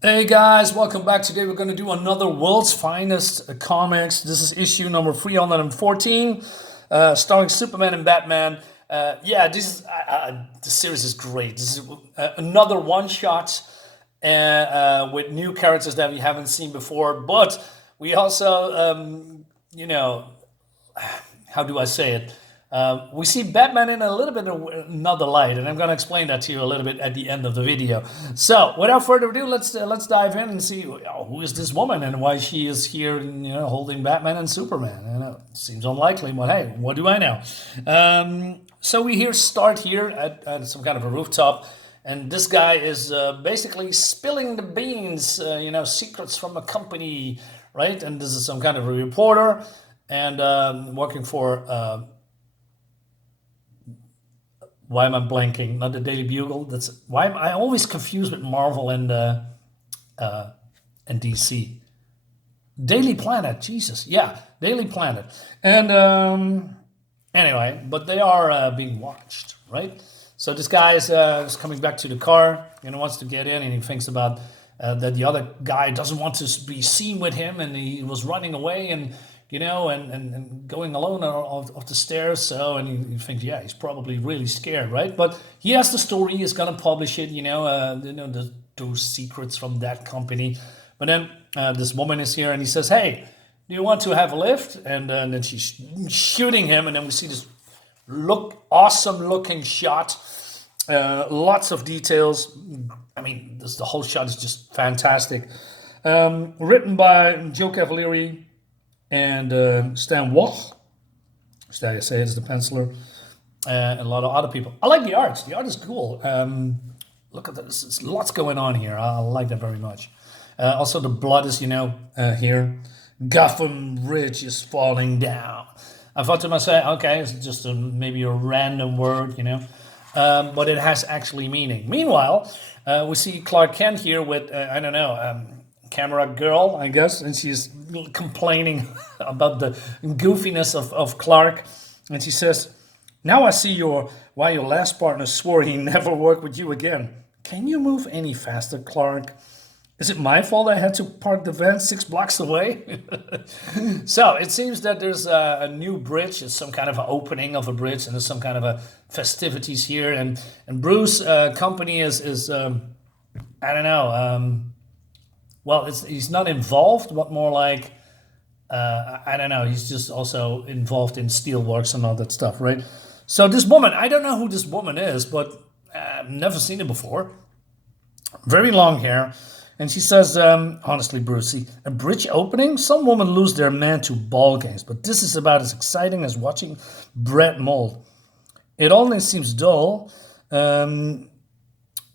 Hey guys, welcome back. Today we're going to do another World's Finest Comics. This is issue number 314, starring Superman and Batman. This series is great. This is another one-shot with new characters that we haven't seen before, but we also, how do I say it? We see Batman in a little bit of another light, and I'm going to explain that to you a little bit at the end of the video. So, without further ado, let's dive in and see who is this woman and why she is here, holding Batman and Superman. Seems unlikely, but hey, what do I know? So we start here at some kind of a rooftop, and this guy is basically spilling the beans, secrets from a company, right? And this is some kind of a reporter and working for. Why am I blanking? Not the Daily Bugle. That's why am I always confused with Marvel and DC. Daily Planet, Jesus, yeah, Daily Planet. And anyway, but they are being watched, right? So this guy is coming back to the car, wants to get in, and he thinks about that the other guy doesn't want to be seen with him, and he was running away, and and going alone off the stairs. So, and you think, yeah, he's probably really scared, right? But he has the story. He's gonna publish it. Those secrets from that company. But then this woman is here, and he says, "Hey, do you want to have a lift?" And then she's shooting him, and then we see this awesome looking shot. Lots of details. I mean, the whole shot is just fantastic. Written by Joey Cavalieri and Stan Woch. Stan, I say, is the penciler, and a lot of other people. I like the art. The art is cool. Look at this. There's lots going on here. I like that very much. Also, the blood is, here. Gotham Bridge is falling down. I thought to myself, okay, it's just maybe a random word, but it has actually meaning. Meanwhile, we see Clark Kent here with, I don't know, camera girl, I guess, and she's complaining about the goofiness of Clark. And she says, "Now I see why your last partner swore he never work with you again. Can you move any faster, Clark? Is it my fault I had to park the van 6 blocks away?" So it seems that there's a new bridge. It's some kind of an opening of a bridge, and there's some kind of a festivities here. And Bruce company is I don't know. Well, he's not involved, but more like I don't know. He's just also involved in steelworks and all that stuff, right? So this woman, I don't know who this woman is, but I've never seen her before. Very long hair. And she says, honestly, Brucey, a bridge opening? Some women lose their man to ball games, but this is about as exciting as watching bread mold. It only seems dull.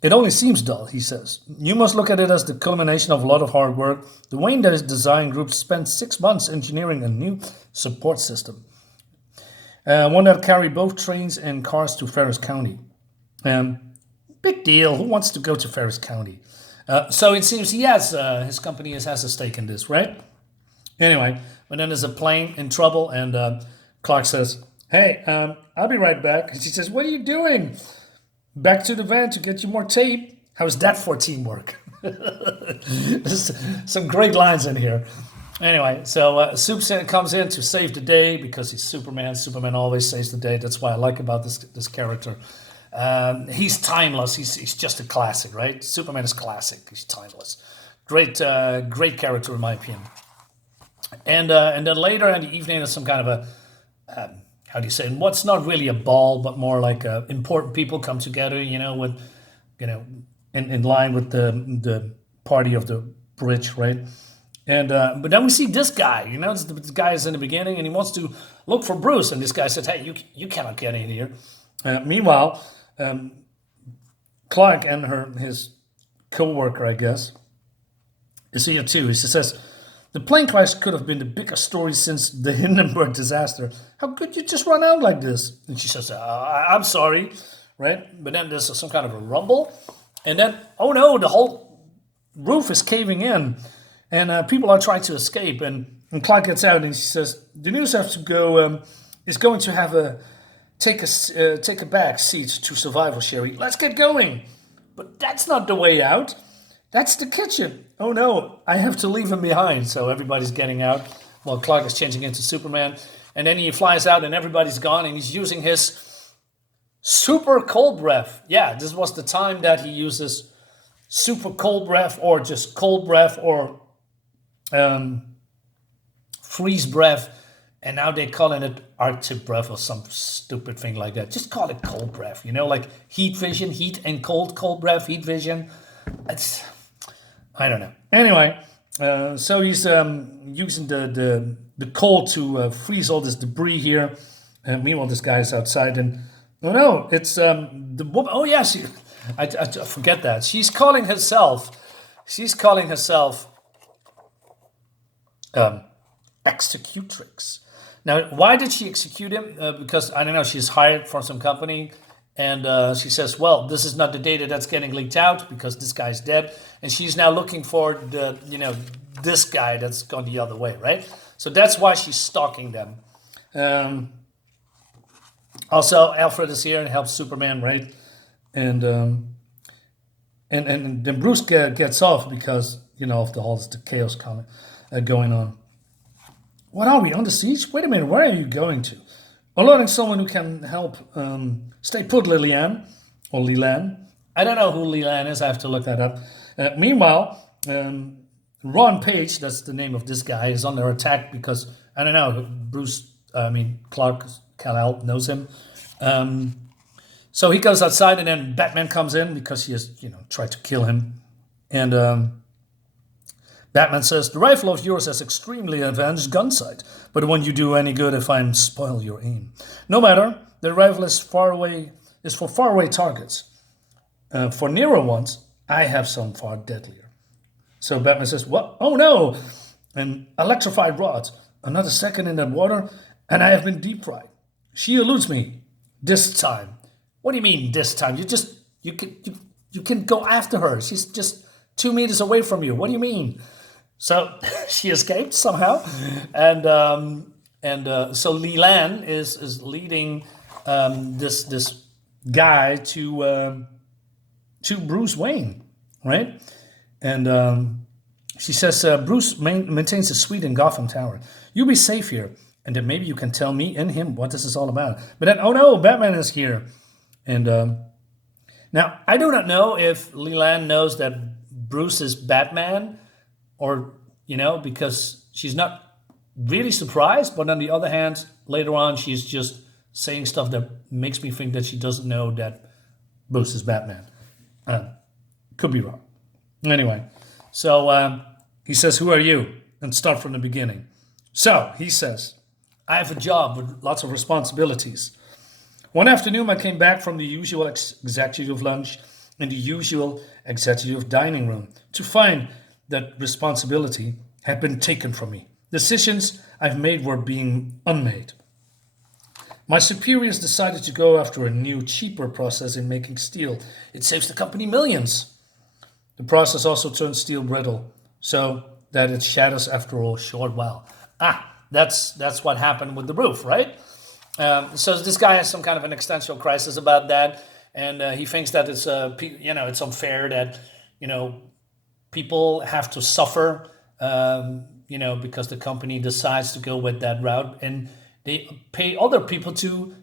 It only seems dull, he says. You must look at it as the culmination of a lot of hard work. The Wayne Design Group spent 6 months engineering a new support system, one that carried both trains and cars to Ferris County. Big deal. Who wants to go to Ferris County? So it seems he has his company has a stake in this, right? Anyway, but then there's a plane in trouble, and Clark says, "Hey, I'll be right back." And she says, "What are you doing?" "Back to the van to get you more tape." How's that for teamwork? There's some great lines in here. Anyway, so Soup comes in to save the day because he's Superman. Superman always saves the day. That's why I like about this character. He's timeless. He's just a classic, right? Superman is classic. He's timeless. Great character in my opinion. And then later in the evening, there's some kind of a how do you say? What's not really a ball, but more like important people come together. With in line with the party of the bridge, right? And but then we see this guy. This guy is in the beginning, and he wants to look for Bruce. And this guy says, "Hey, you cannot get in here." Meanwhile, Clark and his co-worker, I guess, is here too. He says, "The plane crash could have been the biggest story since the Hindenburg disaster. How could you just run out like this?" And she says, "I'm sorry," right? But then there's some kind of a rumble, and then, oh no, the whole roof is caving in, and people are trying to escape. And Clark gets out, and she says, "The news has to go. Is going to have a take a back seat to survival, Sherry. Let's get going." But that's not the way out. That's the kitchen. Oh no, I have to leave him behind. So everybody's getting out while Clark is changing into Superman. And then he flies out and everybody's gone and he's using his super cold breath. Yeah, this was the time that he uses super cold breath or just cold breath or freeze breath. And now they're calling it Arctic breath or some stupid thing like that. Just call it cold breath, like heat vision, heat and cold breath, heat vision. I don't know. Anyway, so he's using the cold to freeze all this debris here. And meanwhile, this guy is outside and, oh no, it's the woman. Oh yeah, I forget that. She's calling herself Executrix. Now, why did she execute him? Because, I don't know, she's hired for some company. And she says, well, this is not the data that's getting leaked out because this guy's dead. And she's now looking for this guy that's gone the other way, right? So that's why she's stalking them. Also, Alfred is here and helps Superman, right? And then Bruce gets off because, of all the chaos going on. What are we, on the siege? Wait a minute, where are you going to? Alerting someone who can help. Stay put, Lilian. Or Lilan. I don't know who Lilan is, I have to look that up. Meanwhile, Ron Page, that's the name of this guy, is under attack because, I don't know, Clark Kal-El knows him. So he goes outside and then Batman comes in because he has, tried to kill him. And Batman says, the rifle of yours has extremely advanced gun sight, but won't you do any good if I spoil your aim? No matter, the rifle is for faraway targets. For nearer ones, I have some far deadlier. So Batman says, what? Oh no! An electrified rod. Another second in that water, and I have been deep fried. She eludes me. This time. What do you mean this time? You can go after her. She's just 2 meters away from you. What do you mean? So she escaped somehow, and so Lilan is leading this guy to Bruce Wayne, right? And she says Bruce maintains a suite in Gotham Tower. You'll be safe here, and then maybe you can tell me and him what this is all about. But then, oh no, Batman is here, and now I do not know if Lilan knows that Bruce is Batman. Or, because she's not really surprised, but on the other hand, later on, she's just saying stuff that makes me think that she doesn't know that Bruce is Batman. Could be wrong. Anyway, so he says, who are you? And start from the beginning. So he says, I have a job with lots of responsibilities. One afternoon, I came back from the usual executive lunch in the usual executive dining room to find that responsibility had been taken from me. Decisions I've made were being unmade. My superiors decided to go after a new, cheaper process in making steel. It saves the company millions. The process also turns steel brittle, so that it shatters after a short while. That's what happened with the roof, right? So this guy has some kind of an existential crisis about that, and he thinks that it's it's unfair that people have to suffer, because the company decides to go with that route, and they pay other people to,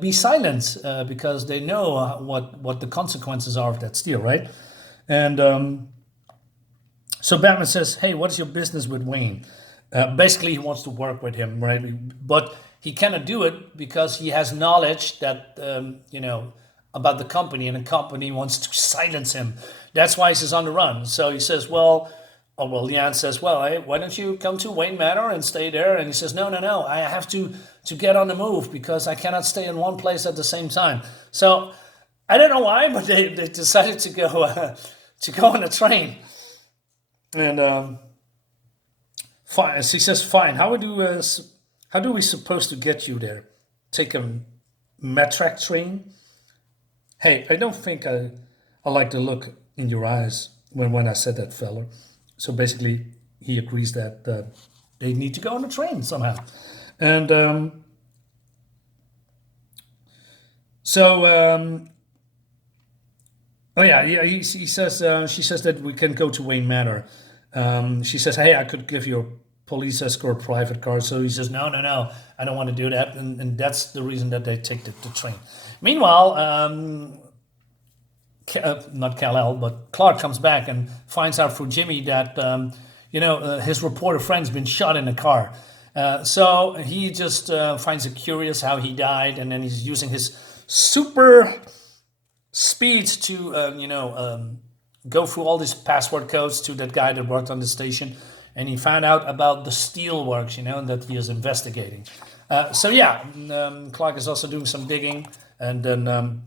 be silent because they know what the consequences are of that steel, right? And so Batman says, "Hey, what is your business with Wayne?" Basically, he wants to work with him, right? But he cannot do it because he has knowledge that about the company, and the company wants to silence him. That's why he's on the run. So he says, Lian says, hey, why don't you come to Wayne Manor and stay there? And he says, no, I have to get on the move because I cannot stay in one place at the same time. So I don't know why, but they decided to go on a train. And fine. He says, fine. How do we supposed to get you there? Take a Metrak train? Hey, I don't think I like the look in your eyes when I said that, fella. So basically, he agrees that they need to go on a train somehow. And so Oh yeah, yeah. He says she says that we can go to Wayne Manor. She says, "Hey, I could give you a police escort private car." So he says, "No, no, no, I don't want to do that," and that's the reason that they take the train. Meanwhile, not Kal-El, but Clark comes back and finds out through Jimmy that his reporter friend's been shot in a car. So he just finds it curious how he died, and then he's using his super speed to go through all these password codes to that guy that worked on the station, and he found out about the steel works, that he is investigating. Clark is also doing some digging, and then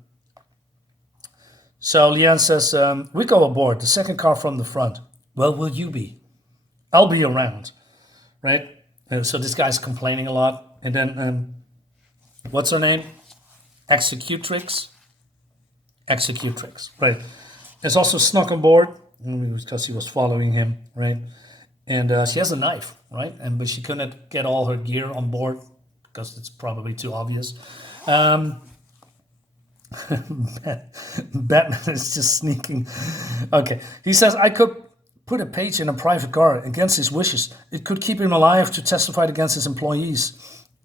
so Leanne says, "We go aboard the second car from the front." "Well, will you be?" "I'll be around," right? So this guy's complaining a lot, and then what's her name? Executrix. Executrix, right? Is also snuck on board because he was following him, right? And she has a knife, right? But she couldn't get all her gear on board because it's probably too obvious. Batman is just sneaking. Okay, he says, "I could put a page in a private car against his wishes. It could keep him alive to testify against his employees.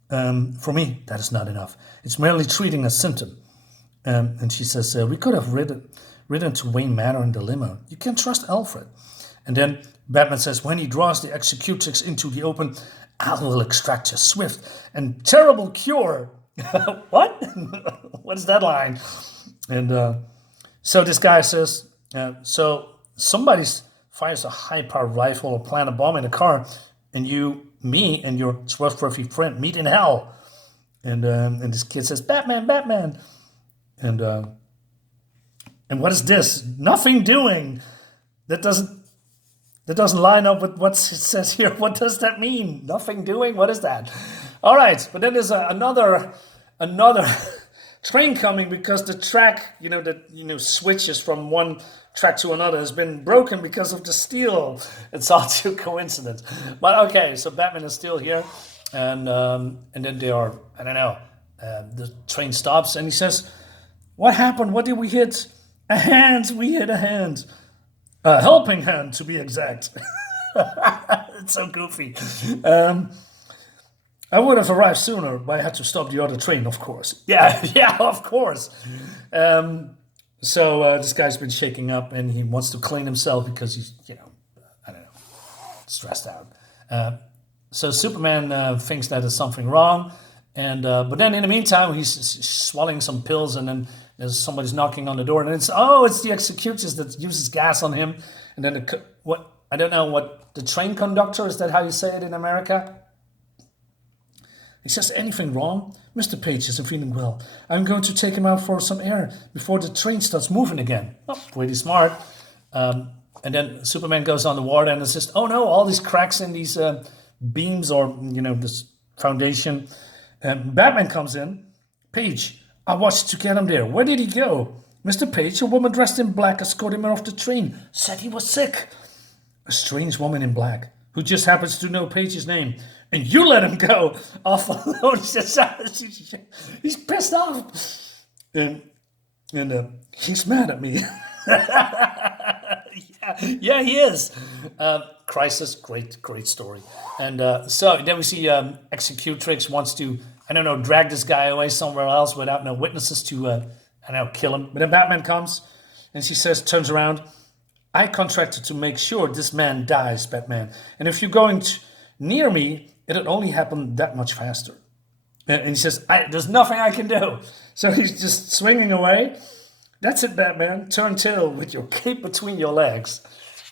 For me, that is not enough. It's merely treating a symptom." And she says, "We could have ridden to Wayne Manor in the limo. You can trust Alfred." And then Batman says, "When he draws the Executrix into the open, I will extract a swift and terrible cure." What? What is that line? And so this guy says, so somebody fires a high-powered rifle or plant a bomb in a car, and me, and your trustworthy friend meet in hell. And this kid says, "Batman, Batman." And what is this? Nothing doing. That doesn't line up with what it says here. What does that mean? Nothing doing? What is that? All right, but then there's another train coming because the track, that switches from one track to another has been broken because of the steel. It's all too coincidence. But okay, so Batman is still here, and then they are, I don't know, the train stops and he says, "What happened? What did we hit?" "A hand. We hit a hand. A helping hand, to be exact." It's so goofy. "I would have arrived sooner, but I had to stop the other train, of course." Yeah, yeah, of course. So this guy's been shaking up and he wants to clean himself because he's, I don't know, stressed out. So Superman thinks that there's something wrong. But then in the meantime, he's swallowing some pills, and then there's somebody's knocking on the door, and it's the Executrix that uses gas on him. And then I don't know what the train conductor, is that how you say it in America? He says, "Anything wrong? Mr. Page isn't feeling well. I'm going to take him out for some air before the train starts moving again." Oh, pretty smart. And then Superman goes on the water and says, "Oh no, all these cracks in these beams, or this foundation." And Batman comes in. "Page, I watched to get him there. Where did he go?" "Mr. Page, a woman dressed in black escorted him off the train. Said he was sick." "A strange woman in black who just happens to know Page's name. And you let him go off alone." He's pissed off. And he's mad at me. Yeah, he is. Crisis, great story. And so then we see Executrix wants to, I don't know, drag this guy away somewhere else without no witnesses to, kill him. But then Batman comes, and she turns around, "I contracted to make sure this man dies, Batman. And if you're going near me, it'll only happen that much faster." And he says, "There's nothing I can do." So he's just swinging away. "That's it, Batman. Turn tail with your cape between your legs."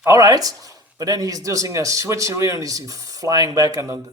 All right. But then he's doing a switcheroo and he's flying back, and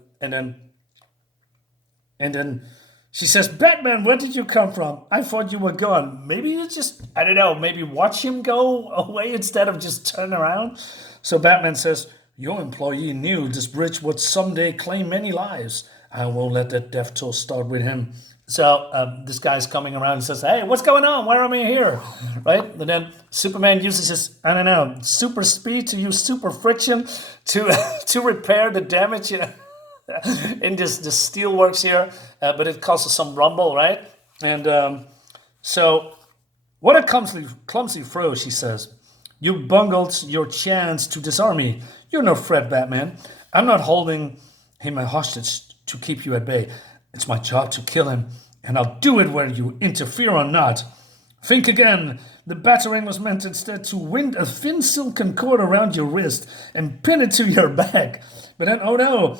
then she says, "Batman, where did you come from? I thought you were gone. Maybe you just, I don't know, maybe watch him go away instead of just turn around." So Batman says, "Your employee knew this bridge would someday claim many lives. I won't let that death toll start with him." So this guy's coming around and says, "Hey, what's going on? Why am I here?" Right? And then Superman uses his, I don't know, super speed to use super friction to repair the damage in this steelworks here. But it causes some rumble, right? And so What a clumsy throw, she says. You bungled your chance to disarm me. You're no threat, Batman. I'm not holding him a hostage to keep you at bay. It's my job to kill him, and I'll do it whether you interfere or not. Think again. The batarang was meant instead to wind a thin silken cord around your wrist and pin it to your back. But then, oh no,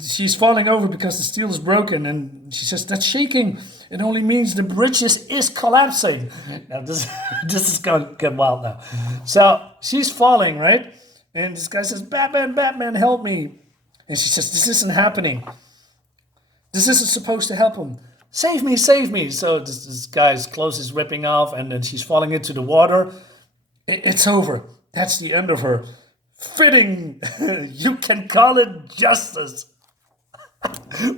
she's falling over because the steel is broken, and she says, that's shaking. It only means the bridge is collapsing. Now, this is going to get wild now. So she's falling, right? And this guy says, Batman, help me. And she says, this isn't happening. This isn't supposed to help him. Save me. So this guy's clothes is ripping off, and then she's falling into the water. It's over. That's the end of her. Fitting. You can call it justice.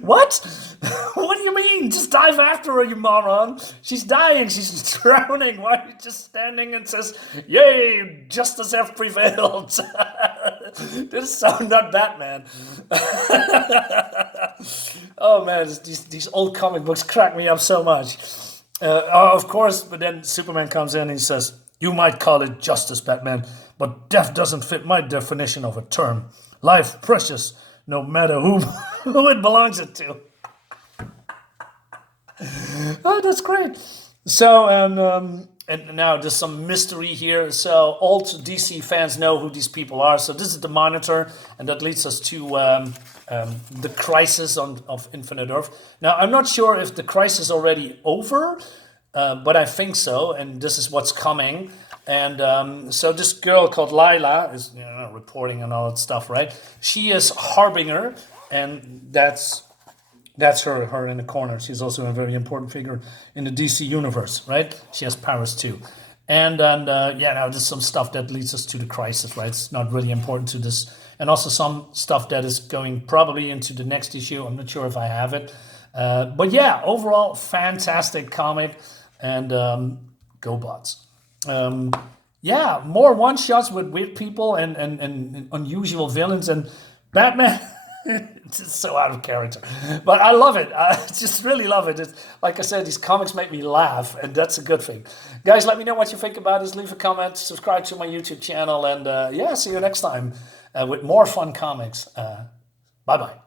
What? What do you mean? Just dive after her, you moron. She's dying. She's drowning. Why are you just standing and says, yay, justice have prevailed? This is so not Batman. Oh man, these old comic books crack me up so much. Of course, but then Superman comes in and he says, you might call it justice, Batman, but death doesn't fit my definition of a term. Life precious, no matter who it belongs it to. Oh, that's great. So, and now there's some mystery here. So old DC fans know who these people are. So this is the Monitor, and that leads us to the crisis of Infinite Earth. Now, I'm not sure if the crisis is already over, but I think so, and this is what's coming. And so this girl called Lyla is reporting and all that stuff, right? She is Harbinger, and that's her in the corner. She's also a very important figure in the DC universe, right? She has powers too. And now there's some stuff that leads us to the crisis, right? It's not really important to this. And also some stuff that is going probably into the next issue. I'm not sure if I have it. But yeah, overall, fantastic comic. And go bots. More one-shots with weird people and unusual villains. And Batman... It's just so out of character, but I love it. I just really love it. It's, like I said, these comics make me laugh, and that's a good thing. Guys, let me know what you think about this. Leave a comment, subscribe to my YouTube channel, and see you next time with more fun comics. Bye-bye.